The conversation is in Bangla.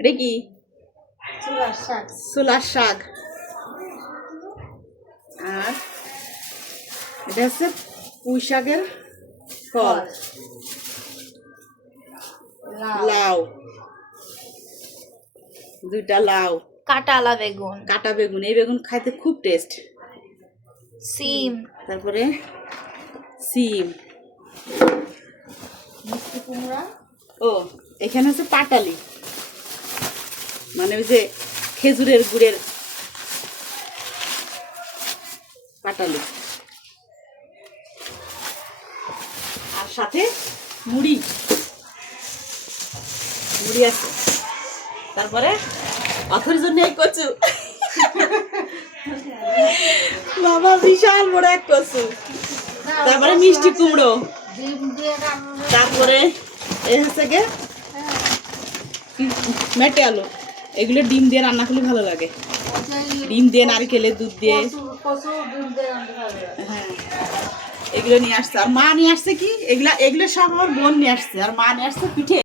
এটা কি? সোলার শাক। আর এটা হচ্ছে পুঁই শাকের ফল। লাউ। লাউ। দুইটা লাউ। কাটালা বেগুন। কাটা বেগুন। এই বেগুন খাইতে খুব টেস্ট সিম। তারপরে সিম। মিষ্টি কুমড়া। ও এখানে হচ্ছে পাটালি। মানে ওই যে খেজুরের গুড়ের পাটালি আর সাথে মুড়ি। মুড়ি আছে। তারপরে অথর জন্য এই কচু। বাবা, বিশাল বড় এক কচু। তারপরে মিষ্টি কুমড়ো। তারপরে এই হচ্ছে গিয়ে মেটে আলু। এগুলো ডিম দিয়ে রান্না করলে ভালো লাগে। ডিম দিয়ে নারকেলের দুধ দিয়ে। হ্যাঁ। এগুলো নিয়ে আসছে। আর মা নিয়ে আসছে কি? এগুলা এগুলো সব আমার বোন নিয়ে আসছে। আর মা নিয়ে আসছে পিঠে।